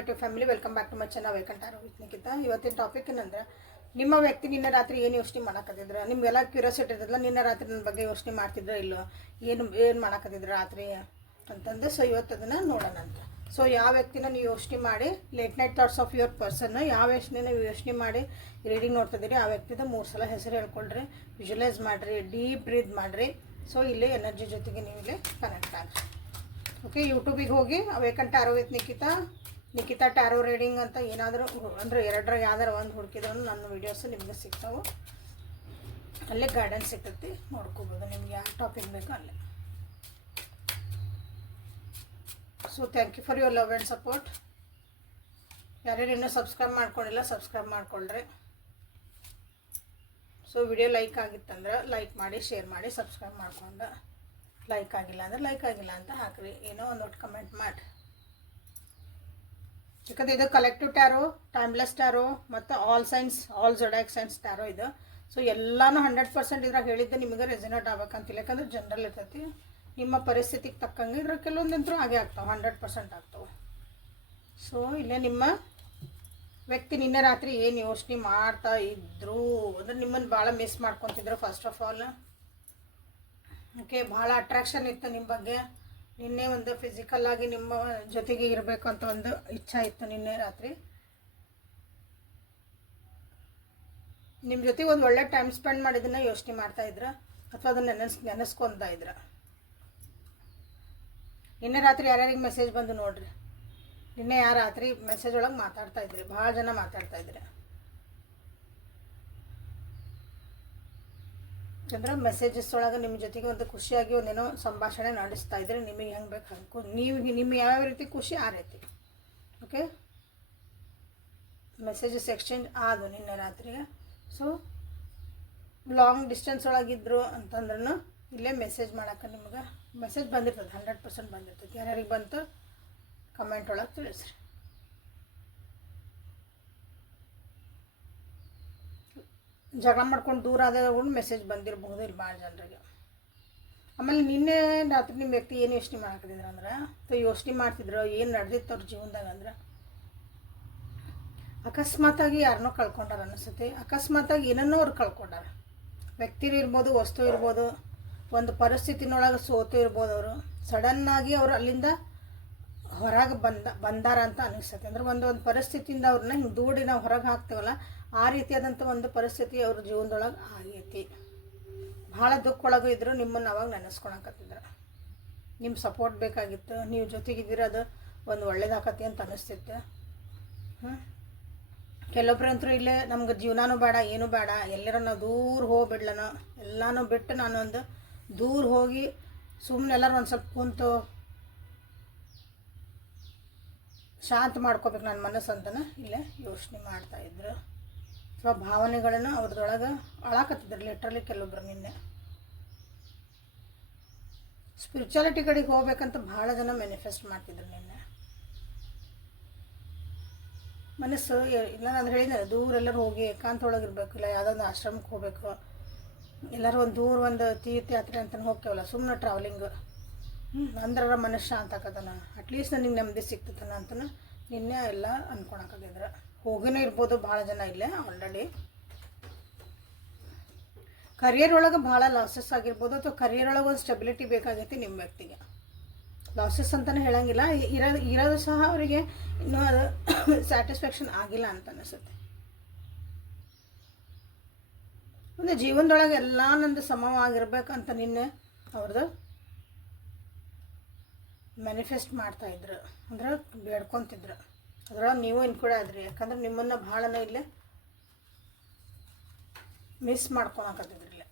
YouTube family, welcome back to my channel awaken with Nikhita. ಇವತ್ತಿನ topic ಏನಂದ್ರೆ, ನಿಮ್ಮ ವ್ಯಕ್ತಿ ನಿನ್ನೆ ರಾತ್ರಿ ಏನು ಯೋಚನೆ ಮಾಡಕತ್ತಿದ್ರು? ನಿಮ್ಗೆಲ್ಲ ಕ್ಯೂರಿಯಾಸಿಟಿ ಇರ್ತದಲ್ಲ, ನಿನ್ನೆ ರಾತ್ರಿ ನನ್ನ ಬಗ್ಗೆ ಯೋಚನೆ ಮಾಡ್ತಿದ್ರು ಇಲ್ಲೋ, ಏನು ಮಾಡಕತ್ತಿದ್ರು ರಾತ್ರಿ ಅಂತಂದು. ಸೊ ಇವತ್ತು ಅದನ್ನು ನೋಡೋಣ ಅಂತ. ಸೊ ಯಾವ ವ್ಯಕ್ತಿನ ನೀವು ಯೋಚನೆ ಮಾಡಿ, late night thoughts of your person, ಯಾವ ಯೋಚನೆ ನೀವು ಯೋಚನೆ ಮಾಡಿ ರೀಡಿಂಗ್ ನೋಡ್ತಿದ್ದೀರಿ, ಆ ವ್ಯಕ್ತಿದ 3 ಸಲ ಹೆಸರು ಹೇಳ್ಕೊಳ್ರಿ, ವಿಜುವಲೈಸ್ ಮಾಡಿರಿ, ಡೀಪ್ ಬ್ರೀತ್ ಮಾಡಿರಿ. ಸೊ ಇಲ್ಲಿ ಎನರ್ಜಿ ಜೊತೆಗೆ ನೀವು ಇಲ್ಲಿ ಕನೆಕ್ಟ್ ಆಗಿರಿ. ಓಕೆ, ಯೂಟ್ಯೂಬಿಗೆ ಹೋಗಿ awaken tarot with Nikhita tarot reading ಅಂತ ಏನಾದರೂ ಅಂದರೆ ಯಾವ್ದಾರು ಒಂದು ಹುಡುಕಿದ್ರು ನನ್ನ ವೀಡಿಯೋಸ್ ನಿಮಗೆ ಸಿಗ್ತಾವೆ. ಅಲ್ಲೇ ಗೈಡೆನ್ಸ್ ಸಿಗ್ತೈತಿ, ನೋಡ್ಕೋಬೋದು ನಿಮ್ಗೆ ಯಾವ ಟಾಪಿಕ್ ಬೇಕೋ ಅಲ್ಲೇ. So thank you for your love and support. ಯಾರ್ಯಾರು ಇನ್ನೂ ಸಬ್ಸ್ಕ್ರೈಬ್ ಮಾಡ್ಕೊಂಡಿಲ್ಲ, ಸಬ್ಸ್ಕ್ರೈಬ್ ಮಾಡ್ಕೊಳ್ರಿ. ಸೊ ವಿಡಿಯೋ ಲೈಕ್ ಆಗಿತ್ತಂದ್ರೆ ಲೈಕ್ ಮಾಡಿ, ಶೇರ್ ಮಾಡಿ, ಸಬ್ಸ್ಕ್ರೈಬ್ ಮಾಡ್ಕೊಂಡು, ಲೈಕ್ ಆಗಿಲ್ಲ ಅಂದರೆ ಲೈಕ್ ಆಗಿಲ್ಲ ಅಂತ ಹಾಕ್ರಿ, ಏನೋ ಒಂದು ಕಮೆಂಟ್ ಮಾಡಿ. ಯಾಕಂದರೆ ಇದು ಕಲೆಕ್ಟಿವ್ ಟ್ಯಾರೋ, ಟೈಮ್ಲೆಸ್ ಟ್ಯಾರೋ ಮತ್ತು all signs, all zodiac signs tarot ಇದು. ಸೊ ಎಲ್ಲನೂ 100% ಇದ್ರಾಗ ಹೇಳಿದ್ದೆ ನಿಮಗೆ ರೆಸನೇಟ್ ಆಗ್ಬೇಕಂತಿಲ್ಲ. ಯಾಕಂದ್ರೆ ಜನರಲ್ ಇರ್ತೈತಿ, ನಿಮ್ಮ ಪರಿಸ್ಥಿತಿಗೆ ತಕ್ಕಂಗೆ ಇದ್ರ ಕೆಲವೊಂದಂತರೂ ಹಾಗೆ ಆಗ್ತಾವೆ, 100% ಆಗ್ತಾವೆ. ಸೊ ಇಲ್ಲೇ ನಿಮ್ಮ ವ್ಯಕ್ತಿ ನಿನ್ನೆ ರಾತ್ರಿ ಏನು ಯೋಚನೆ ಮಾಡ್ತಾ ಇದ್ರು ಅಂದರೆ ನಿಮ್ಮನ್ನು ಭಾಳ ಮಿಸ್ ಮಾಡ್ಕೊತಿದ್ರು. ಫಸ್ಟ್ ಆಫ್ ಆಲ್ ಓಕೆ, ಭಾಳ ಅಟ್ರಾಕ್ಷನ್ ಇತ್ತು ನಿಮ್ಮ ಬಗ್ಗೆ. ನಿನ್ನೆ ಒಂದು ಫಿಸಿಕಲ್ ಆಗಿ ನಿಮ್ಮ ಜೊತೆಗೆ ಇರಬೇಕು ಅಂತ ಒಂದು ಇಚ್ಛಾ ಇತ್ತು ನಿನ್ನೆ ರಾತ್ರಿ. ನಿಮ್ಮ ಜೊತೆಗೆ ಒಂದು ಒಳ್ಳೆ ಟೈಮ್ ಸ್ಪೆಂಡ್ ಮಾಡಿದ್ದನ್ನ ಯೋಚನೆ ಮಾಡ್ತಾ ಇದ್ರ, ಅಥವಾ ಅದನ್ನ ನೆನೆಸ್ಕೊತಾ ಇದ್ರ. ನಿನ್ನೆ ರಾತ್ರಿ ಯಾರ್ಯಾರಿಗೆ ಮೆಸೇಜ್ ಬಂದು ನೋಡ್ರಿ. ನಿನ್ನೆ ರಾತ್ರಿ ಮೆಸೇಜ್ ಒಳಗೆ ಮಾತಾಡ್ತಾ ಇದ್ರಿ, ಭಾಳ ಜನ ಮಾತಾಡ್ತಾ ಇದ್ರಿ. ಅಂದ್ರೆ ಮೆಸೇಜಸ್ ಒಳಗೆ ನಿಮ್ಮ ಜೊತೆಗೆ ಒಂದು ಖುಷಿಯಾಗಿ ಒಂದೇನೋ ಸಂಭಾಷಣೆ ನಡೆಸ್ತಾ ಇದ್ರೆ, ನಿಮಗೆ ಹೆಂಗೆ ಬೇಕು ಹಂಗೆ ನೀವು ನಿಮ್ಮ ಯಾವ ರೀತಿ ಖುಷಿ ಆ ರೀತಿ. ಓಕೆ, ಮೆಸೇಜಸ್ ಎಕ್ಸ್ಚೇಂಜ್ ಆದವು ನಿನ್ನೆ ರಾತ್ರಿಗೆ. ಸೊ ಲಾಂಗ್ ಡಿಸ್ಟೆನ್ಸ್ ಒಳಗಿದ್ರು ಅಂತಂದ್ರೂ ಇಲ್ಲೇ ಮೆಸೇಜ್ ಮಾಡೋಕೆ ನಿಮ್ಗೆ ಮೆಸೇಜ್ ಬಂದಿರ್ತದೆ, 100% ಬಂದಿರ್ತದೆ. ಯಾರ್ಯಾರಿಗೆ ಬಂತು ಕಮೆಂಟ್ ಒಳಗೆ ತಿಳಿಸ್ರಿ. ಜಗಳ ಮಾಡ್ಕೊಂಡು ದೂರ ಆದವ್ರು ಮೆಸೇಜ್ ಬಂದಿರಬಹುದು ಇಲ್ಲಿ ಭಾಳ ಜನರಿಗೆ. ಆಮೇಲೆ ನಿನ್ನೆ ರಾತ್ರಿ ನಿಮ್ಮ ವ್ಯಕ್ತಿ ಏನು ಯೋಚನೆ ಮಾಡಾಕತ್ತಿದ್ರು ಅಂದ್ರೆ, ಅಥವಾ ಯೋಚನೆ ಮಾಡ್ತಿದ್ರು ಏನು ನಡೆದಿತ್ತು ಅವ್ರ ಜೀವನದಾಗ ಅಂದ್ರೆ, ಅಕಸ್ಮಾತಾಗಿ ಯಾರನ್ನೋ ಕಳ್ಕೊಂಡಾರ ಅನಿಸುತ್ತೆ. ಅಕಸ್ಮಾತಾಗಿ ಏನನ್ನೋ ಅವ್ರು ಕಳ್ಕೊಂಡಾರ. ವ್ಯಕ್ತಿರು ಇರ್ಬೋದು, ವಸ್ತು ಇರ್ಬೋದು, ಒಂದು ಪರಿಸ್ಥಿತಿನೊಳಗೆ ಸೋತು ಇರ್ಬೋದು. ಅವರು ಸಡನ್ನಾಗಿ ಅವರು ಅಲ್ಲಿಂದ ಹೊರಗೆ ಬಂದಾರ ಅಂತ ಅನಿಸುತ್ತೆ. ಅಂದ್ರೆ ಒಂದು ಪರಿಸ್ಥಿತಿಯಿಂದ ಅವ್ರನ್ನ ಹಿಂಗೆ ದೂಡಿ ನಾವು ಹೊರಗೆ ಹಾಕ್ತೇವಲ್ಲ, ಆ ರೀತಿಯಾದಂಥ ಒಂದು ಪರಿಸ್ಥಿತಿ ಅವ್ರ ಜೀವನದೊಳಗೆ ಆಗೈತಿ. ಭಾಳ ದುಃಖ ಒಳಗೂ ಇದ್ರು, ನಿಮ್ಮನ್ನು ಅವಾಗ ನೆನೆಸ್ಕೊಳಕತ್ತಿದ್ರು. ನಿಮ್ಮ ಸಪೋರ್ಟ್ ಬೇಕಾಗಿತ್ತು, ನೀವು ಜೊತೆಗಿದ್ದಿರೋದು ಒಂದು ಒಳ್ಳೇದಾಕತಿ ಅಂತ ಅನಿಸ್ತಿತ್ತು. ಕೆಲವೊಬ್ರಂತೂ ಇಲ್ಲೇ ನಮ್ಗೆ ಜೀವನನೂ ಬೇಡ, ಏನೂ ಬೇಡ, ಎಲ್ಲರ ನಾವು ದೂರ ಹೋಗ್ಬಿಡ್ಲನೋ, ಎಲ್ಲನೂ ಬಿಟ್ಟು ನಾನೊಂದು ದೂರ ಹೋಗಿ ಸುಮ್ಮನೆ ಎಲ್ಲರೂ ಒಂದು ಸ್ವಲ್ಪ ಕುಂತು ಶಾಂತ ಮಾಡ್ಕೋಬೇಕು ನನ್ನ ಮನಸ್ಸು ಅಂತಲೇ ಇಲ್ಲೇ ಯೋಚನೆ ಮಾಡ್ತಾಯಿದ್ರು. ಅಥವಾ ಭಾವನೆಗಳನ್ನು ಅವ್ರದೊಳಗೆ ಅಳಾಕತ್ತಿದ್ರು ಲಿಟ್ರಲಿ ಕೆಲವೊಬ್ರು. ನಿನ್ನೆ ಸ್ಪಿರಿಚುಯಾಲಿಟಿ ಕಡೆಗೆ ಹೋಗ್ಬೇಕಂತ ಭಾಳ ಜನ ಮ್ಯಾನಿಫೆಸ್ಟ್ ಮಾಡ್ತಿದ್ರು. ನಿನ್ನೆ ಮನಸ್ಸು ಇಲ್ಲ, ನಾನು ಹೇಳಿದ್ರೆ ದೂರ ಎಲ್ಲರೂ ಹೋಗಿ ಏಕಾಂತ ಒಳಗಿರ್ಬೇಕು, ಇಲ್ಲ ಯಾವುದೊಂದು ಆಶ್ರಮಕ್ಕೆ ಹೋಗಬೇಕು, ಎಲ್ಲರೂ ಒಂದು ದೂರ ಒಂದು ತೀರ್ಥಯಾತ್ರೆ ಅಂತಲೇ ಹೋಗ್ತೇವಲ್ಲ, ಸುಮ್ಮನೆ ಟ್ರಾವೆಲಿಂಗ್. ಅಂದ್ರ ಮನಸ್ಸು ಶಾಂತ ಆಕತನ, ಅಟ್ಲೀಸ್ಟ್ ನನಗೆ ನೆಮ್ಮದಿ ಸಿಗ್ತತನ ಅಂತನ ನಿನ್ನೆ ಎಲ್ಲ ಅಂದ್ಕೊಳಕತ್ತಿದ್ರು. ಹೋಗಿನೇ ಇರ್ಬೋದು ಭಾಳ ಜನ ಇಲ್ಲೇ ಆಲ್ರೆಡಿ. ಕರಿಯರ್ ಒಳಗೆ ಭಾಳ ಲಾಸಸ್ ಆಗಿರ್ಬೋದು, ಅಥವಾ ಕರಿಯರ್ ಒಳಗೆ ಒಂದು ಸ್ಟೆಬಿಲಿಟಿ ಬೇಕಾಗೈತಿ ನಿಮ್ಮ ವ್ಯಕ್ತಿಗೆ. ಲಾಸಸ್ ಅಂತಲೇ ಹೇಳಂಗಿಲ್ಲ, ಇರೋದು ಸಹ ಅವರಿಗೆ ಇನ್ನೂ ಅದು ಸ್ಯಾಟಿಸ್ಫ್ಯಾಕ್ಷನ್ ಆಗಿಲ್ಲ ಅಂತ ಅನಿಸುತ್ತೆ. ಒಂದು ಜೀವನದೊಳಗೆ ಎಲ್ಲ ನಂದು ಸಮವಾಗಿರ್ಬೇಕಂತ ನಿನ್ನೆ ಅವ್ರದ್ದು ಮ್ಯಾನಿಫೆಸ್ಟ್ ಮಾಡ್ತಾಯಿದ್ರು, ಅಂದ್ರೆ ಬೇಡ್ಕೊತಿದ್ರು. ಅದ್ರೊಳಗೆ ನೀವು ಇನ್ಕ್ಲೂಡ್ ಆದ್ರಿ. ಯಾಕಂದ್ರೆ ನಿಮ್ಮನ್ನು ಭಾಳನ ಇಲ್ಲೇ ಮಿಸ್ ಮಾಡ್ಕೊಳಕತ್ತಿದ್ರು. ಇಲ್ಲೇ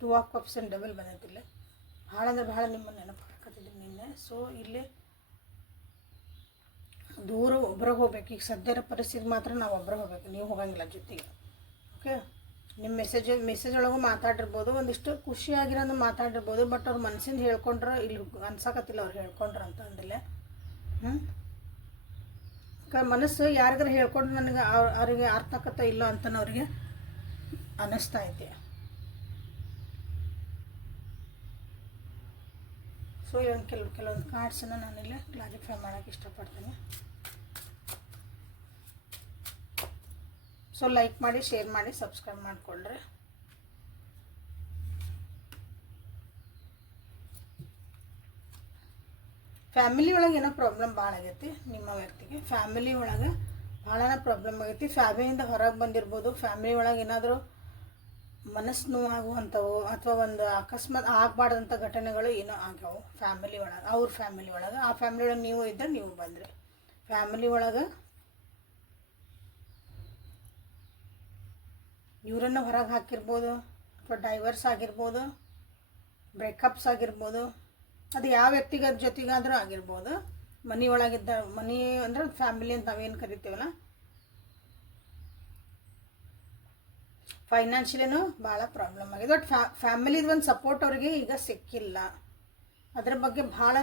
2 ಆಫ್ ಕಪ್ಸ್ ಆ್ಯಂಡ್ ಡಬಲ್ ಬಂದೈತಿಲ್ಲ, ಭಾಳ ಅಂದ್ರೆ ಭಾಳ ನಿಮ್ಮನ್ನು ನೆನಪಾಕತ್ತಿದ್ರು ನಿನ್ನೆ. ಸೊ ಇಲ್ಲಿ ದೂರ ಒಬ್ಬರಿಗೆ ಹೋಗ್ಬೇಕು. ಈಗ ಸದ್ಯದ ಪರಿಸ್ಥಿತಿ ಮಾತ್ರ ನಾವು ಒಬ್ಬರು ಹೋಗ್ಬೇಕು, ನೀವು ಹೋಗಂಗಿಲ್ಲ ಜೊತೆಗೆ. ಓಕೆ, ನಿಮ್ಮ ಮೆಸೇಜ್ ಒಳಗೂ ಮಾತಾಡಿರ್ಬೋದು, ಒಂದಿಷ್ಟು ಖುಷಿಯಾಗಿರೋದು ಮಾತಾಡಿರ್ಬೋದು. ಬಟ್ ಅವ್ರ ಮನಸ್ಸಿಂದ ಹೇಳ್ಕೊಂಡ್ರೆ ಇಲ್ಲಿ ಅನ್ಸಕತ್ತಿಲ್ಲ ಅವ್ರು ಹೇಳ್ಕೊಂಡ್ರು ಅಂತ ಅಂದಿಲ್ಲ. ಮನಸ್ಸು ಯಾರಿಗಾರು ಹೇಳ್ಕೊಂಡು ನನಗೆ ಅವ್ರಿಗೆ ಅರ್ಥ ಆಕತ್ತ ಇಲ್ಲ ಅಂತ ಅವ್ರಿಗೆ ಅನ್ನಿಸ್ತಾ ಐತೆ. ಸೊ ಇವೊಂದು ಕೆಲವೊಂದು ಕಾರ್ಡ್ಸನ್ನು ನಾನಿಲ್ಲಿ ಕ್ಲಾರಿಫೈ ಮಾಡೋಕ್ಕೆ ಇಷ್ಟಪಡ್ತೀನಿ. ಸೊ ಲೈಕ್ ಮಾಡಿ, ಶೇರ್ ಮಾಡಿ, ಸಬ್ಸ್ಕ್ರೈಬ್ ಮಾಡಿಕೊಳ್ಳ್ರಿ. ಫ್ಯಾಮಿಲಿ ಒಳಗೆ ಏನೋ ಪ್ರಾಬ್ಲಮ್ ಭಾಳ ಆಗೈತಿ ನಿಮ್ಮ ವ್ಯಕ್ತಿಗೆ. ಫ್ಯಾಮಿಲಿ ಒಳಗೆ ಭಾಳನ ಪ್ರಾಬ್ಲಮ್ ಆಗೈತಿ. ಫ್ಯಾಮಿಲಿಯಿಂದ ಹೊರಗೆ ಬಂದಿರ್ಬೋದು. ಫ್ಯಾಮಿಲಿ ಒಳಗೆ ಏನಾದರೂ ಮನಸ್ಸು ನೋವಾಗುವಂಥವು ಅಥವಾ ಒಂದು ಅಕಸ್ಮಾತ್ ಆಗಬಾರ್ದಂಥ ಘಟನೆಗಳು ಏನೋ ಆಗ್ಯಾವು ಫ್ಯಾಮಿಲಿ ಒಳಗೆ, ಅವ್ರ ಫ್ಯಾಮಿಲಿ ಒಳಗೆ. ಆ ಫ್ಯಾಮಿಲಿ ಒಳಗೆ ನೀವು ಇದ್ದರೆ ನೀವು ಬಂದ್ರಿ. ಫ್ಯಾಮಿಲಿ ಒಳಗೆ ಇವರನ್ನು ಹೊರಗೆ ಹಾಕಿರ್ಬೋದು ಅಥವಾ ಡೈವರ್ಸ್ ಆಗಿರ್ಬೋದು, ಬ್ರೇಕಪ್ಸ್ ಆಗಿರ್ಬೋದು. ಅದು ಯಾವ ವ್ಯಕ್ತಿಗ ಜೊತೆಗಾದರೂ ಆಗಿರ್ಬೋದು. ಮನೆ ಒಳಗಿದ್ದ, ಮನೆ ಅಂದ್ರೆ ಫ್ಯಾಮಿಲಿ ಅಂತ ನಾವೇನು ಕರಿತೀವಲ್ಲ, ಫೈನಾನ್ಷಿಯಲಿನೂ ಭಾಳ ಪ್ರಾಬ್ಲಮ್ ಆಗಿದೆ. ಬಟ್ ಫ್ಯಾಮಿಲಿದು ಒಂದು ಸಪೋರ್ಟ್ ಅವ್ರಿಗೆ ಈಗ ಸಿಕ್ಕಿಲ್ಲ. ಅದ್ರ ಬಗ್ಗೆ ಭಾಳ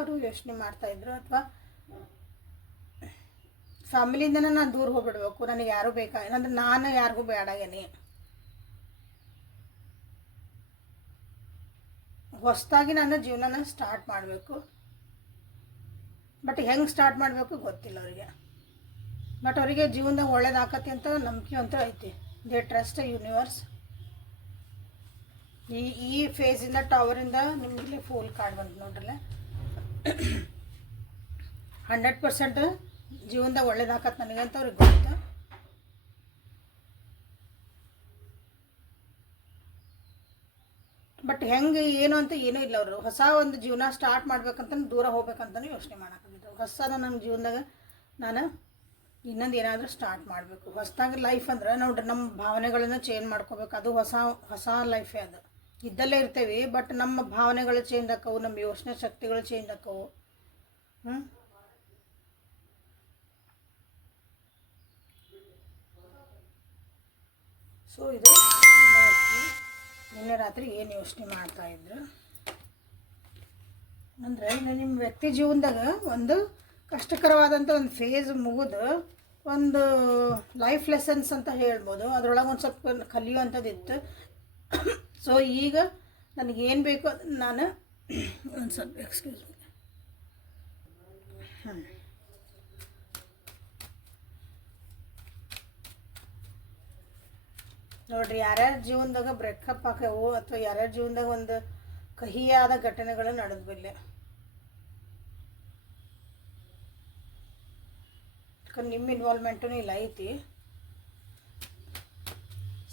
ಅವರು ಯೋಚನೆ ಮಾಡ್ತಾಯಿದ್ರು. ಅಥವಾ ಫ್ಯಾಮಿಲಿಯಿಂದನೇ ನಾನು ದೂರ ಹೋಗ್ಬಿಡ್ಬೇಕು, ನನಗೆ ಯಾರೂ ಏನಂದ್ರೆ ನಾನು ಯಾರಿಗೂ ಬೇಡಾಗೇನಿ, ಹೊಸದಾಗಿ ನಾನು ಜೀವನನ ಸ್ಟಾರ್ಟ್ ಮಾಡಬೇಕು. ಬಟ್ ಹೆಂಗೆ ಸ್ಟಾರ್ಟ್ ಮಾಡಬೇಕು ಗೊತ್ತಿಲ್ಲ ಅವರಿಗೆ. ಬಟ್ ಅವರಿಗೆ ಜೀವನದಾಗ ಒಳ್ಳೇದಾಕತಿ ಅಂತ ನಂಬಿಕೆ ಅಂತೂ ಐತಿ. They trust universe. ಈ ಫೇಸಿಂದ ಟವರಿಂದ ನಿಮಗೆ ಫುಲ್ ಕಾರ್ಡ್ ಬಂತು ನೋಡ್ರಲ್ಲ. 100% ಜೀವನದಾಗ ಒಳ್ಳೇದಾಕತ್ ನನಗಂತ ಅವ್ರಿಗೆ ಗೊತ್ತು. ಬಟ್ ಹೆಂಗೆ ಏನು ಅಂತ ಏನೂ ಇಲ್ಲ. ಅವರು ಹೊಸ ಒಂದು ಜೀವನ ಸ್ಟಾರ್ಟ್ ಮಾಡ್ಬೇಕಂತ ದೂರ ಹೋಗ್ಬೇಕಂತಲೂ ಯೋಚನೆ ಮಾಡೋಕ್ಕಾಗಿದ್ದು. ಹೊಸದ ನನ್ನ ಜೀವನದಾಗ ನಾನು ಇನ್ನೊಂದು ಏನಾದರೂ ಸ್ಟಾರ್ಟ್ ಮಾಡಬೇಕು. ಹೊಸದಾಗಿ ಲೈಫ್ ಅಂದ್ರೆ ನೋಡ್ರಿ, ನಮ್ಮ ಭಾವನೆಗಳನ್ನ ಚೇಂಜ್ ಮಾಡ್ಕೋಬೇಕು. ಅದು ಹೊಸ ಲೈಫೇ. ಅದು ಇದ್ದಲ್ಲೇ ಇರ್ತೇವೆ, ಬಟ್ ನಮ್ಮ ಭಾವನೆಗಳು ಚೇಂಜ್ ಆಕ್ಕವು, ನಮ್ಮ ಯೋಚನೆ ಶಕ್ತಿಗಳು ಚೇಂಜ್ ಆಕ್ಕವು. ಸೊ ಇದು ನಿನ್ನೆ ರಾತ್ರಿ ಏನು ಯೋಚನೆ ಮಾಡ್ತಾಯಿದ್ರು ಅಂದರೆ, ನಿಮ್ಮ ವ್ಯಕ್ತಿ ಜೀವನದಾಗ ಒಂದು ಕಷ್ಟಕರವಾದಂಥ ಒಂದು ಫೇಸ್ ಮುಗಿದು ಒಂದು ಲೈಫ್ ಲೆಸನ್ಸ್ ಅಂತ ಹೇಳ್ಬೋದು. ಅದರೊಳಗೆ ಒಂದು ಸ್ವಲ್ಪ ಕಲಿಯುವಂಥದ್ದಿತ್ತು. ಸೊ ಈಗ ನನಗೇನು ಬೇಕು ನಾನು ಒಂದು ಸ್ವಲ್ಪ ಎಕ್ಸ್ಕ್ಯೂಸ್ ಮೀ. ನೋಡ್ರಿ, ಯಾರ್ಯಾರ ಜೀವನದಾಗ ಬ್ರೇಕಪ್ ಆಗ್ಯಾವು ಅಥವಾ ಯಾರ್ಯಾರ ಜೀವನದಾಗ ಒಂದು ಕಹಿಯಾದ ಘಟನೆಗಳು ನಡೆದ್ಬಿಲ್ಲ. ನಿಮ್ಮ ಇನ್ವಾಲ್ವ್ಮೆಂಟೂ ಇಲ್ಲ ಐತಿ.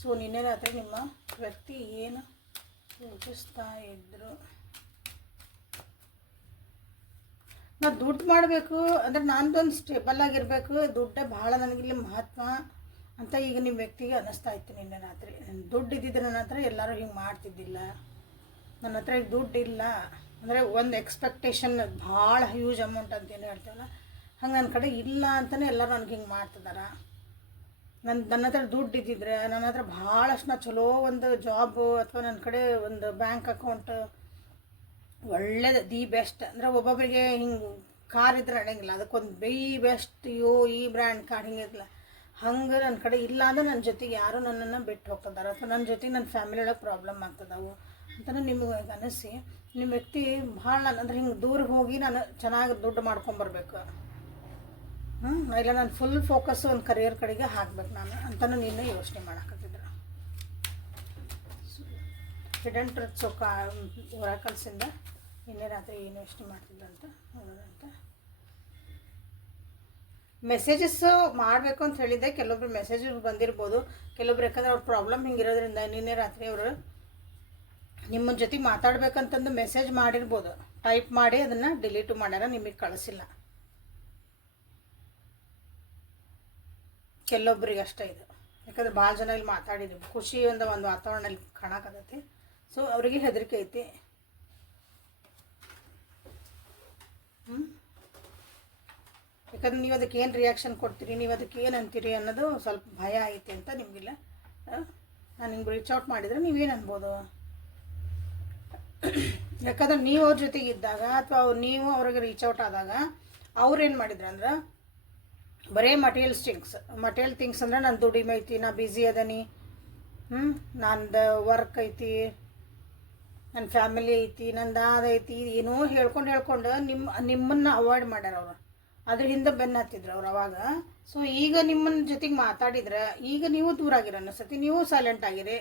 ಸೊ ನಿನ್ನೆ ರಾತ್ರಿ ನಿಮ್ಮ ವ್ಯಕ್ತಿ ಏನು ಯೋಚಿಸ್ತಾ ಇದ್ರು, ನಾ ದುಡ್ಡು ಮಾಡಬೇಕು ಅಂದರೆ ನಾನೊಂದು ಸ್ಟೇಬಲ್ ಆಗಿರಬೇಕು, ದುಡ್ಡೇ ಭಾಳ ನನಗಿಲ್ಲಿ ಮಹತ್ವ ಅಂತ ಈಗ ನಿಮ್ಮ ವ್ಯಕ್ತಿಗೆ ಅನ್ನಿಸ್ತಾ ಇತ್ತು ನಿನ್ನೆ ರಾತ್ರಿ. ದುಡ್ಡು ಇದ್ದಿದ್ರೆ ನನ್ನ ಹತ್ರ ಎಲ್ಲರೂ ಹಿಂಗೆ ಮಾಡ್ತಿದ್ದಿಲ್ಲ. ನನ್ನ ಹತ್ರ ಈಗ ದುಡ್ಡು ಇಲ್ಲ ಅಂದರೆ ಒಂದು ಎಕ್ಸ್ಪೆಕ್ಟೇಷನ್ ಭಾಳ ಹ್ಯೂಜ್ ಅಮೌಂಟ್ ಅಂತೇನು ಹೇಳ್ತೀವಲ್ಲ, ಹಂಗೆ ನನ್ನ ಕಡೆ ಇಲ್ಲ ಅಂತಲೇ ಎಲ್ಲರೂ ನನಗೆ ಹಿಂಗೆ ಮಾಡ್ತಿದ್ದಾರೆ. ನನ್ನ ಹತ್ರ ದುಡ್ಡು ಇದ್ದಿದ್ರೆ, ನನ್ನ ಹತ್ರ ಭಾಳಷ್ಟು ನಾ ಚಲೋ ಒಂದು ಜಾಬು ಅಥವಾ ನನ್ನ ಕಡೆ ಒಂದು ಬ್ಯಾಂಕ್ ಅಕೌಂಟ್ ಒಳ್ಳೇದು ದಿ ಬೆಸ್ಟ್ ಅಂದರೆ, ಒಬ್ಬೊಬ್ಬರಿಗೆ ಹಿಂಗೆ ಕಾರ್ ಇದ್ರೆ ನಡೆಯಂಗಿಲ್ಲ, ಅದಕ್ಕೊಂದು ಬೆಸ್ಟ್ ಈ ಬ್ರ್ಯಾಂಡ್ ಕಾರ್ ಹಿಂಗಿರಲ್ಲ. ಹಂಗೆ ನನ್ನ ಕಡೆ ಇಲ್ಲ ಅಂದರೆ ನನ್ನ ಜೊತೆಗೆ ಯಾರು ನನ್ನನ್ನು ಬಿಟ್ಟು ಹೋಗ್ತಿದ್ದಾರೆ ಅಥವಾ ನನ್ನ ಜೊತೆಗೆ ನನ್ನ ಫ್ಯಾಮಿಲಿ ಒಳಗೆ ಪ್ರಾಬ್ಲಮ್ ಆಗ್ತದವು ಅಂತಲೇ ನಿಮಗೆ ಅನಿಸಿ ನಿಮ್ಮ ವ್ಯಕ್ತಿ ಭಾಳ ಅಂದರೆ ಹಿಂಗೆ ದೂರ ಹೋಗಿ ನಾನು ಚೆನ್ನಾಗಿ ದುಡ್ಡು ಮಾಡ್ಕೊಂಬರ್ಬೇಕು, ಇಲ್ಲ ನಾನು ಫುಲ್ ಫೋಕಸ್ ಒಂದು ಕರಿಯರ್ ಕಡೆಗೆ ಹಾಕ್ಬೇಕು ನಾನು ಅಂತಲೂ ನಿನ್ನೆ ಯೋಚನೆ ಮಾಡೋಕತ್ತಿದ್ರು. ಹಿಡನ್ ಟ್ರೂತ್ಸ್ ಒರಾಕಲ್ಸಿಂದ ನಿನ್ನೆ ರಾತ್ರಿ ಏನು ಯೋಚನೆ ಮಾಡ್ತಿದ್ರು ಅಂತ ನೋಡೋದಂತ. ಮೆಸೇಜಸ್ ಮಾಡಬೇಕು ಅಂತ ಹೇಳಿದ್ದೆ. ಕೆಲವೊಬ್ರು ಮೆಸೇಜ್ ಬಂದಿರ್ಬೋದು, ಕೆಲವೊಬ್ರು ಯಾಕಂದ್ರೆ ಅವ್ರ ಪ್ರಾಬ್ಲಮ್ ಹಿಂಗಿರೋದ್ರಿಂದ ನಿನ್ನೆ ರಾತ್ರಿ ಅವರು ನಿಮ್ಮ ಜೊತೆ ಮಾತಾಡ್ಬೇಕಂತಂದು ಮೆಸೇಜ್ ಮಾಡಿರ್ಬೋದು, ಟೈಪ್ ಮಾಡಿ ಅದನ್ನು ಡಿಲೀಟು ಮಾಡ್ಯಾರ, ನಿಮಗೆ ಕಳಿಸಿಲ್ಲ. ಕೆಲವೊಬ್ರಿಗೆ ಅಷ್ಟೇ ಇದು, ಯಾಕಂದ್ರೆ ಭಾಳ ಜನ ಇಲ್ಲಿ ಮಾತಾಡಿದ್ವಿ, ಖುಷಿ ಒಂದು ವಾತಾವರಣ ಇಲ್ಲಿ ಕಾಣಕತ್ತೈತಿ. ಸೊ ಅವರಿಗೆ ಹೆದರಿಕೆ ಐತಿ. ಯಾಕಂದ್ರೆ ನೀವು ಅದಕ್ಕೆ ಏನು ರಿಯಾಕ್ಷನ್ ಕೊಡ್ತೀರಿ, ನೀವು ಅದಕ್ಕೆ ಏನು ಅಂತೀರಿ ಅನ್ನೋದು ಸ್ವಲ್ಪ ಭಯ ಐತಿ ಅಂತ ನಿಮಗಿಲ್ಲ. ನಾನು ನಿಮ್ಗೆ ರೀಚ್ ಔಟ್ ಮಾಡಿದರೆ ನೀವೇನು ಅನ್ಬೋದು, ಯಾಕಂದ್ರೆ ನೀವು ಅವ್ರ ಜೊತೆಗೆ ಇದ್ದಾಗ ಅಥವಾ ನೀವು ಅವ್ರಿಗೆ ರೀಚ್ ಔಟ್ ಆದಾಗ ಅವ್ರೇನು ಮಾಡಿದ್ರು ಅಂದ್ರೆ ಬರೀ ಮಟೀರಿಯಲ್ ಥಿಂಗ್ಸ್ ಅಂದ್ರೆ ನಾನು ದುಡಿಮೆ ಐತಿ, ನಾ ಬ್ಯುಸಿ ಅದನಿ, ನಂದು ವರ್ಕ್ ಐತಿ, ನನ್ನ ಫ್ಯಾಮಿಲಿ ಐತಿ, ನಂದು ಅದೈತಿ, ಏನೋ ಹೇಳ್ಕೊಂಡು ನಿಮ್ಮನ್ನು ಅವಾಯ್ಡ್ ಮಾಡ್ಯಾರ ಅವರು. ಅದ್ರ ಹಿಂದೆ ಬೆನ್ನು ಹತ್ತಿದ್ರು ಅವ್ರು ಅವಾಗ. ಸೊ ಈಗ ನಿಮ್ಮನ್ನ ಜೊತೆಗೆ ಮಾತಾಡಿದ್ರೆ ಈಗ ನೀವು ದೂರ ಆಗಿರ ಅನಿಸ್ತತಿ, ನೀವು ಸೈಲೆಂಟ್ ಆಗಿರಿ.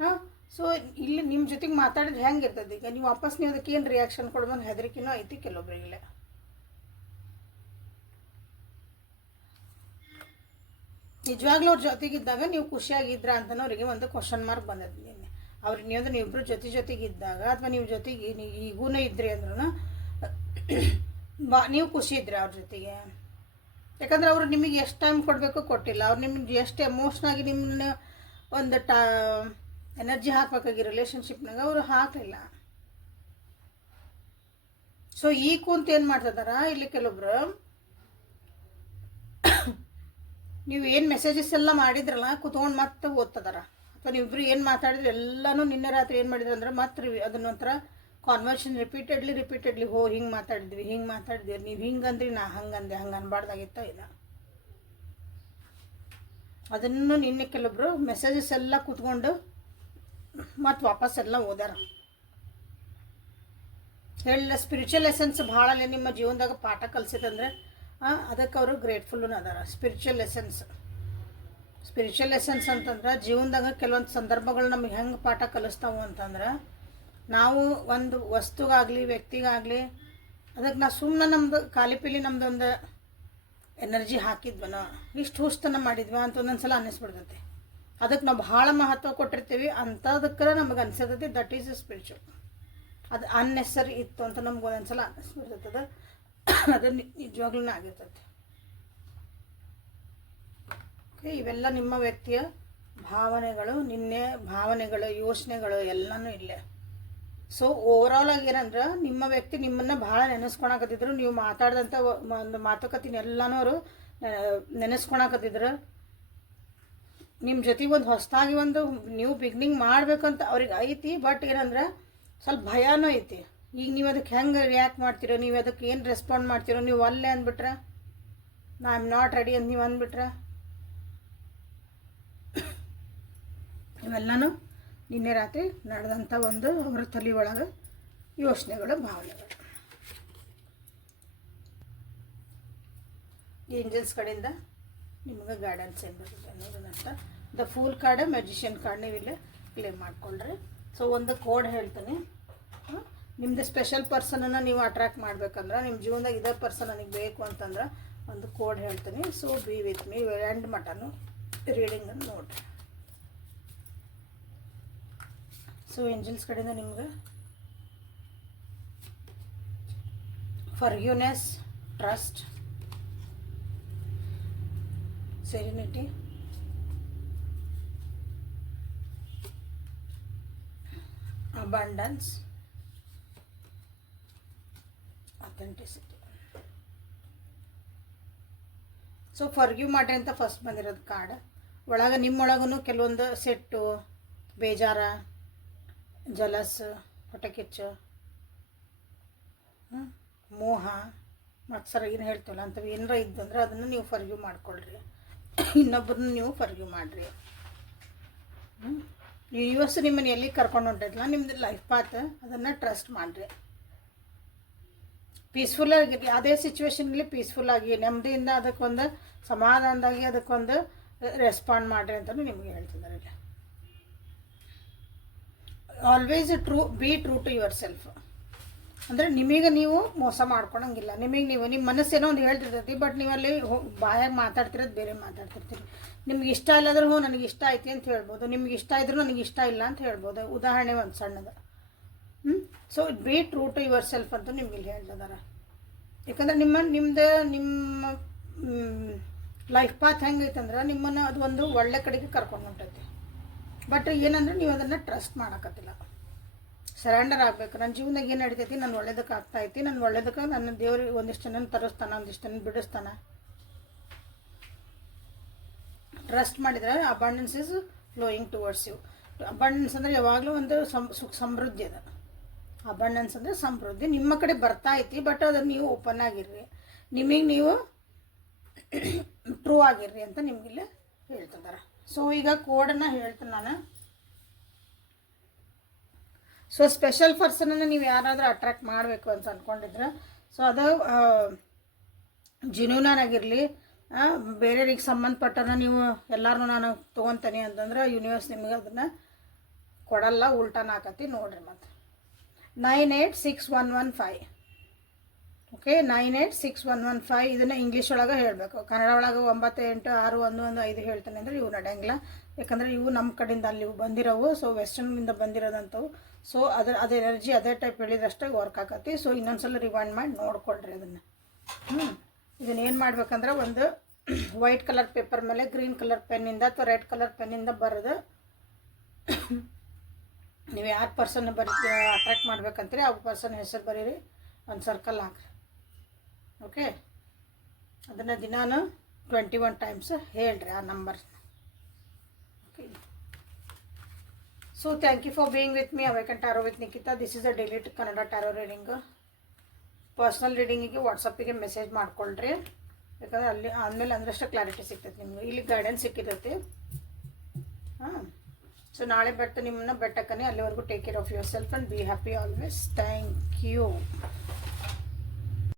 ಹಾಂ, ಸೊ ಇಲ್ಲಿ ನಿಮ್ಮ ಜೊತೆಗೆ ಮಾತಾಡಿದ್ರೆ ಹೆಂಗೆ ಇರ್ತದೆ? ಈಗ ನೀವು ವಾಪಸ್ ನೀವು ಅದಕ್ಕೆ ಏನು ರಿಯಾಕ್ಷನ್ ಕೊಡ್ಬೋದು ಹೆದರಿಕೆನೂ ಐತಿ ಕೆಲವೊಬ್ಬರಿಗಿಲ್ಲ. ನಿಜವಾಗ್ಲೂ ಅವ್ರ ಜೊತೆಗಿದ್ದಾಗ ನೀವು ಖುಷಿಯಾಗಿದ್ರ ಅಂತಲೂ ಅವರಿಗೆ ಒಂದು ಕ್ವಶನ್ ಮಾರ್ಕ್ ಬಂದದ್ದು ನಿನ್ನೆ. ಅವ್ರಿಗೆ ನೀವಿಬ್ಬರು ಜೊತೆಗಿದ್ದಾಗ ಅಥವಾ ನೀವು ಜೊತೆಗೆ ಈಗೂ ಇದ್ರಿ ಅಂದ್ರೂ ನೀವು ಖುಷಿ ಇದ್ರಿ ಅವ್ರ ಜೊತೆಗೆ. ಯಾಕಂದ್ರೆ ಅವರು ನಿಮಗೆ ಎಷ್ಟು ಟೈಮ್ ಕೊಡಬೇಕು ಕೊಟ್ಟಿಲ್ಲ, ಅವ್ರು ನಿಮ್ಗೆ ಎಷ್ಟು ಎಮೋಷ್ನಾಗಿ ನಿಮ್ಮನ್ನ ಒಂದು ಎನರ್ಜಿ ಹಾಕಬೇಕಾಗಿ ರಿಲೇಷನ್ಶಿಪ್ನಾಗ ಅವರು ಹಾಕಲಿಲ್ಲ. ಸೊ ಈ ಕುಂತ ಏನು ಮಾಡ್ತಿದಾರ ಇಲ್ಲಿ ಕೆಲವೊಬ್ರು, ನೀವು ಏನು ಮೆಸೇಜಸ್ ಎಲ್ಲ ಮಾಡಿದ್ರಲ್ಲ ಕುತ್ಕೊಂಡು ಮತ್ತೆ ಓದ್ತದಾರ. ಅಥವಾ ನೀವಿಬ್ರು ಏನು ಮಾತಾಡಿದ್ರೆ ಎಲ್ಲನೂ ನಿನ್ನೆ ರಾತ್ರಿ ಏನು ಮಾಡಿದ್ರು ಅಂದ್ರೆ ಮತ್ತೆ ಅದನ್ನೊಂಥರ ಕಾನ್ವರ್ಷನ್ ರಿಪೀಟೆಡ್ಲಿ ಹಿಂಗೆ ಮಾತಾಡಿದ್ವಿ ನೀವು ಹಿಂಗಂದ್ರಿ ನಾ ಹಂಗಂದೆ, ಹಂಗೆ ಅನ್ಬಾರ್ದಾಗಿತ್ತ ಇಲ್ಲ. ಅದನ್ನು ನಿನ್ನೆ ಕೆಲವೊಬ್ರು ಮೆಸೇಜಸ್ ಎಲ್ಲ ಕೂತ್ಕೊಂಡು ಮತ್ತು ವಾಪಸ್ ಎಲ್ಲ ಓದ್ಯಾರ. ಹೇಳಿಲ್ಲ, ಸ್ಪಿರಿಚುವಲ್ ಎಸೆನ್ಸ್ ಭಾಳ ನಿಮ್ಮ ಜೀವನದಾಗ ಪಾಠ ಕಲಿಸಿದಂದ್ರೆ ಅದಕ್ಕೆ ಅವರು ಗ್ರೇಟ್ಫುಲ್ಲು ಅದಾರ. ಸ್ಪಿರಿಚುವಲ್ ಎಸೆನ್ಸ್ ಅಂತಂದ್ರೆ ಜೀವನದಾಗ ಕೆಲವೊಂದು ಸಂದರ್ಭಗಳು ನಮಗೆ ಹೆಂಗೆ ಪಾಠ ಕಲಿಸ್ತಾವು ಅಂತಂದ್ರೆ, ನಾವು ಒಂದು ವಸ್ತುಗಾಗಲಿ ವ್ಯಕ್ತಿಗಾಗಲಿ ಅದಕ್ಕೆ ನಾವು ಸುಮ್ಮನೆ ನಮ್ಮದು ಕಾಲಿಪಿಲಿ ನಮ್ಮದೊಂದು ಎನರ್ಜಿ ಹಾಕಿದ್ವನ, ಇಷ್ಟು ಹುಸ್ತನ ಮಾಡಿದ್ವಿ ಅಂತ ಒಂದೊಂದ್ಸಲ ಅನ್ನಿಸ್ಬಿಡ್ತೈತಿ. ಅದಕ್ಕೆ ನಾವು ಭಾಳ ಮಹತ್ವ ಕೊಟ್ಟಿರ್ತೀವಿ ಅಂಥದಕ್ಕೆ ನಮಗೆ ಅನ್ಸತೈತಿ ದಟ್ ಈಸ್ ಸ್ಪಿರಿಚುವಲ್. ಅದು ಅನ್ನೆಸರಿ ಇತ್ತು ಅಂತ ನಮ್ಗೆ ಒಂದೊಂದ್ಸಲ ಅನ್ನಿಸ್ಬಿಡ್ತೈತದ. ಅದು ನಿಜವಾಗ್ಲೂ ಆಗಿರ್ತೈತಿ. ಓಕೆ, ಇವೆಲ್ಲ ನಿಮ್ಮ ವ್ಯಕ್ತಿಯ ಭಾವನೆಗಳು ಯೋಚನೆಗಳು ಎಲ್ಲನೂ ಇಲ್ಲೇ. ಸೊ ಓವರಾಲ್ ಆಗಿ ಏನಂದ್ರೆ ನಿಮ್ಮ ವ್ಯಕ್ತಿ ನಿಮ್ಮನ್ನು ಭಾಳ ನೆನೆಸ್ಕೊಳಕತ್ತಿದ್ರು. ನೀವು ಮಾತಾಡಿದಂಥ ಒಂದು ಮಾತುಕತೆ ಎಲ್ಲನೂ ಅವರು ನೆನೆಸ್ಕೊಳಕತ್ತಿದ್ರು. ನಿಮ್ಮ ಜೊತೆಗೆ ಒಂದು ಹೊಸದಾಗಿ ಒಂದು ನೀವು ಬಿಗ್ನಿಂಗ್ ಮಾಡಬೇಕಂತ ಅವ್ರಿಗೆ ಐತಿ. ಬಟ್ ಏನಂದ್ರೆ ಸ್ವಲ್ಪ ಭಯನೂ ಐತಿ. ಈಗ ನೀವು ಅದಕ್ಕೆ ಹೆಂಗೆ ರಿಯಾಕ್ಟ್ ಮಾಡ್ತೀರೋ, ನೀವು ಅದಕ್ಕೆ ಏನು ರೆಸ್ಪಾಂಡ್ ಮಾಡ್ತೀರೋ, ನೀವು ಅಲ್ಲೇ ಅಂದ್ಬಿಟ್ರೆ ಐ ಆಮ್ ನಾಟ್ ರೆಡಿ ಅಂತ ನೀವು ಅಂದ್ಬಿಟ್ರೆ ಇವೆಲ್ಲನೂ ನಿನ್ನೆ ರಾತ್ರಿ ನಡೆದಂಥ ಒಂದು ಅವರ ತಲೆ ಒಳಗೆ ಯೋಚನೆಗಳು, ಭಾವನೆಗಳು. ಏಂಜಲ್ಸ್ ಕಡೆಯಿಂದ ನಿಮಗೆ ಗೈಡೆನ್ಸ್ ಏನು ಬರ್ತದೆ ಅನ್ನೋದನ್ನಂತ the fool card, magician card ನೀವಿಲ್ಲೇ ಕ್ಲೇಮ್ ಮಾಡಿಕೊಂಡ್ರಿ. ಸೊ ಒಂದು ಕೋಡ್ ಹೇಳ್ತೀನಿ. ನಿಮ್ಮದು ಸ್ಪೆಷಲ್ ಪರ್ಸನನ್ನು ನೀವು ಅಟ್ರ್ಯಾಕ್ಟ್ ಮಾಡ್ಬೇಕಂದ್ರೆ, ನಿಮ್ಮ ಜೀವನದಾಗ ಇದೇ ಪರ್ಸನ್ ನನಗೆ ಬೇಕು ಅಂತಂದ್ರೆ ಒಂದು ಕೋಡ್ ಹೇಳ್ತೀನಿ. So be with me and ಮಟನು ರೀಡಿಂಗನ್ನು ನೋಡಿರಿ. ಸೊ ಏಂಜಲ್ಸ್ ಕಡೆಯಿಂದ ನಿಮ್ಗೆ forgiveness, trust, serenity, abundance, authenticity. So forgive ಮಾಡ್ರಿ ಅಂತ ಫಸ್ಟ್ ಬಂದಿರೋದು ಕಾರ್ಡ್. ಒಳಗೆ ನಿಮ್ಮೊಳಗೂ ಕೆಲವೊಂದು ಸೆಟ್ಟು, ಬೇಜಾರ, ಜಲಸ್, ಹೊಟ್ಟೆಕಿಚ್ಚು, ಮೋಹ, ಮತ್ಸರ ಏನು ಹೇಳ್ತೀವಲ್ಲ ಅಂಥವು ಏನಾರ ಇದ್ದಂದ್ರೆ ಅದನ್ನು ನೀವು ಫರ್ಗ್ಯೂ ಮಾಡ್ಕೊಳ್ರಿ. ಇನ್ನೊಬ್ಬರನ್ನ ನೀವು ಫರ್ಗ್ಯೂ ಮಾಡಿರಿ. ಯೂನಿವರ್ಸ್ ನಿಮ್ಮನ್ನು ಎಲ್ಲಿ ಕರ್ಕೊಂಡು ಹೊಂಟೈತಲ್ಲ ನಿಮ್ಮದು ಲೈಫ್ ಪಾತ್, ಅದನ್ನು ಟ್ರಸ್ಟ್ ಮಾಡಿರಿ. ಪೀಸ್ಫುಲ್ಲಾಗಿ ಯಾವುದೇ ಸಿಚುವೇಶನ್ಲಿ ಪೀಸ್ಫುಲ್ಲಾಗಿ ನೆಮ್ಮದಿಯಿಂದ ಅದಕ್ಕೊಂದು ಸಮಾಧಾನದಾಗಿ ಅದಕ್ಕೊಂದು ರೆಸ್ಪಾಂಡ್ ಮಾಡಿರಿ ಅಂತಲೂ ನಿಮಗೆ ಹೇಳ್ತಿದ್ದಾರೆ. ಇಲ್ಲಿ always be true to yourself. ಅಂದರೆ ನಿಮಗೆ ನೀವು ಮೋಸ ಮಾಡ್ಕೊಳಂಗಿಲ್ಲ. ನಿಮಗೆ ನೀವು ನಿಮ್ಮ ಮನಸ್ಸೇನೋ ಒಂದು ಹೇಳ್ತಿರ್ತೈತಿ, ಬಟ್ ನೀವಲ್ಲಿ ಬಾಯಾಗಿ ಮಾತಾಡ್ತಿರೋದು ಬೇರೆ ಮಾತಾಡ್ತಿರ್ತೀರಿ. ನಿಮ್ಗೆ ಇಷ್ಟ ಇಲ್ಲದ್ರೂ ನನಗೆ ಇಷ್ಟ ಐತಿ ಅಂತ ಹೇಳ್ಬೋದು, ನಿಮ್ಗೆ ಇಷ್ಟ ಇದ್ರೂ ನನಗೆ ಇಷ್ಟ ಇಲ್ಲ ಅಂತ ಹೇಳ್ಬೋದು. ಉದಾಹರಣೆ ಒಂದು ಸಣ್ಣದು. So be true to yourself ಅಂತ ನಿಮ್ಗೆ ಇಲ್ಲಿ ಹೇಳ್ತಿದ್ದಾರೆ. ಯಾಕಂದರೆ ನಿಮ್ಮ ಲೈಫ್ ಪಾತ್ ಹೆಂಗೈತಂದ್ರೆ ನಿಮ್ಮನ್ನು ಅದು ಒಂದು ಒಳ್ಳೆ ಕಡೆಗೆ ಕರ್ಕೊಂಡು ಹೊಂಟೈತಿ. ಬಟ್ ಏನಂದ್ರೆ ನೀವು ಅದನ್ನು ಟ್ರಸ್ಟ್ ಮಾಡೋಕತ್ತಿಲ್ಲ. ಸರೆಂಡರ್ ಆಗಬೇಕು. ನನ್ನ ಜೀವನದಾಗ ಏನು ನಡೀತೈತಿ, ನಾನು ಒಳ್ಳೇದಕ್ಕೆ ಆಗ್ತಾಯಿತಿ, ನನ್ನ ಒಳ್ಳೇದಕ್ಕೆ ನನ್ನ ದೇವ್ರಿಗೆ ಒಂದಿಷ್ಟು ಜನ ತರಿಸ್ತಾನೆ, ಒಂದಿಷ್ಟು ಜನ ಬಿಡಿಸ್ತಾನೆ. ಟ್ರಸ್ಟ್ ಮಾಡಿದರೆ abundance is flowing towards you. Abundance ಅಂದರೆ ಯಾವಾಗಲೂ ಒಂದು ಸಮೃದ್ಧಿ ಅದ. ಅಬಂಡೆನ್ಸ್ ಅಂದರೆ ಸಮೃದ್ಧಿ ನಿಮ್ಮ ಕಡೆ ಬರ್ತಾ ಐತಿ. ಬಟ್ ಅದನ್ನು ನೀವು ಓಪನ್ ಆಗಿರ್ರಿ, ನಿಮಗೆ ನೀವು ಟ್ರೂ ಆಗಿರ್ರಿ ಅಂತ ನಿಮಗಿಲ್ಲೇ ಹೇಳ್ತಿದ್ದಾರೆ. ಸೊ ಈಗ ಕೋಡನ್ನು ಹೇಳ್ತೀನಿ ನಾನು. ಸೊ ಸ್ಪೆಷಲ್ ಪರ್ಸನನ್ನು ನೀವು ಯಾರಾದರೂ ಅಟ್ರಾಕ್ಟ್ ಮಾಡಬೇಕು ಅಂತ ಅಂದ್ಕೊಂಡಿದ್ರೆ ಸೊ ಅದು ಜಿನ್ಯೂನಾಗಿರಲಿ, ಬೇರೆಯವ್ರಿಗೆ ಸಂಬಂಧಪಟ್ಟನ ನೀವು ಎಲ್ಲರೂ ನಾನು ತೊಗೊತೀನಿ ಅಂತಂದ್ರೆ ಯೂನಿವರ್ಸ್ ನಿಮಗೆ ಅದನ್ನು ಕೊಡಲ್ಲ, ಉಲ್ಟಾನ ಹಾಕತಿ ನೋಡ್ರಿ. ಮತ್ತು 986115 ಓಕೆ, 986115 ಇದನ್ನು ಇಂಗ್ಲೀಷ್ ಒಳಗೆ ಹೇಳಬೇಕು. ಕನ್ನಡ ಒಳಗೆ 986115 ಹೇಳ್ತಾನೆ ಅಂದರೆ ಇವು ನಡೆಯಂಗಿಲ್ಲ, ಯಾಕಂದರೆ ಇವು ನಮ್ಮ ಕಡೆಯಿಂದ ಅಲ್ಲಿ ಇವು ಬಂದಿರೋವು. ಸೊ ವೆಸ್ಟರ್ನಿಂದ ಬಂದಿರೋದಂಥವು. ಸೊ ಅದು ಎನರ್ಜಿ ಅದೇ ಟೈಪ್ ಹೇಳಿದ್ರಷ್ಟೇ ವರ್ಕ್ ಆಕತಿ. ಸೊ ಇನ್ನೊಂದ್ಸಲ ರಿವೈಂಡ್ ಮಾಡಿ ನೋಡ್ಕೊಳ್ರಿ ಅದನ್ನು. ಇದನ್ನೇನು ಮಾಡ್ಬೇಕಂದ್ರೆ ಒಂದು ವೈಟ್ ಕಲರ್ ಪೇಪರ್ ಮೇಲೆ ಗ್ರೀನ್ ಕಲರ್ ಪೆನ್ನಿಂದ ಅಥವಾ ರೆಡ್ ಕಲರ್ ಪೆನ್ನಿಂದ ಬರೆದು ನೀವು ಯಾರು ಪರ್ಸನ್ ಅಟ್ರಾಕ್ಟ್ ಮಾಡ್ಬೇಕಂತೀರಿ ಆ ಪರ್ಸನ್ ಹೆಸರು ಬರೀರಿ, ಒಂದು ಸರ್ಕಲ್ ಹಾಕ್ರಿ. ಓಕೆ, ಅದನ್ನು ದಿನಾನು 21 ಟೈಮ್ಸ್ ಹೇಳ್ರಿ ಆ number. Okay, so thank you for being with me awaken tarot with Nikhita. This is a daily Kannada tarot reading. Personal ರೀಡಿಂಗಿಗೆ ವಾಟ್ಸಪ್ಪಿಗೆ ಮೆಸೇಜ್ ಮಾಡ್ಕೊಳ್ರಿ, ಯಾಕಂದರೆ ಅಲ್ಲಿ ಆದಮೇಲೆ ಅಂದ್ರಷ್ಟು ಕ್ಲಾರಿಟಿ ಸಿಗ್ತೈತೆ ನಿಮ್ಗೆ. ಇಲ್ಲಿ ಗೈಡೆನ್ಸ್ ಸಿಕ್ಕಿರ್ತೈತಿ. ಸೊ ನಾಳೆ ನಿಮ್ಮನ್ನ ಬೆಟ್ಟಕ್ಕನೆ. ಅಲ್ಲಿವರೆಗೂ take care of yourself and be happy always. Thank you.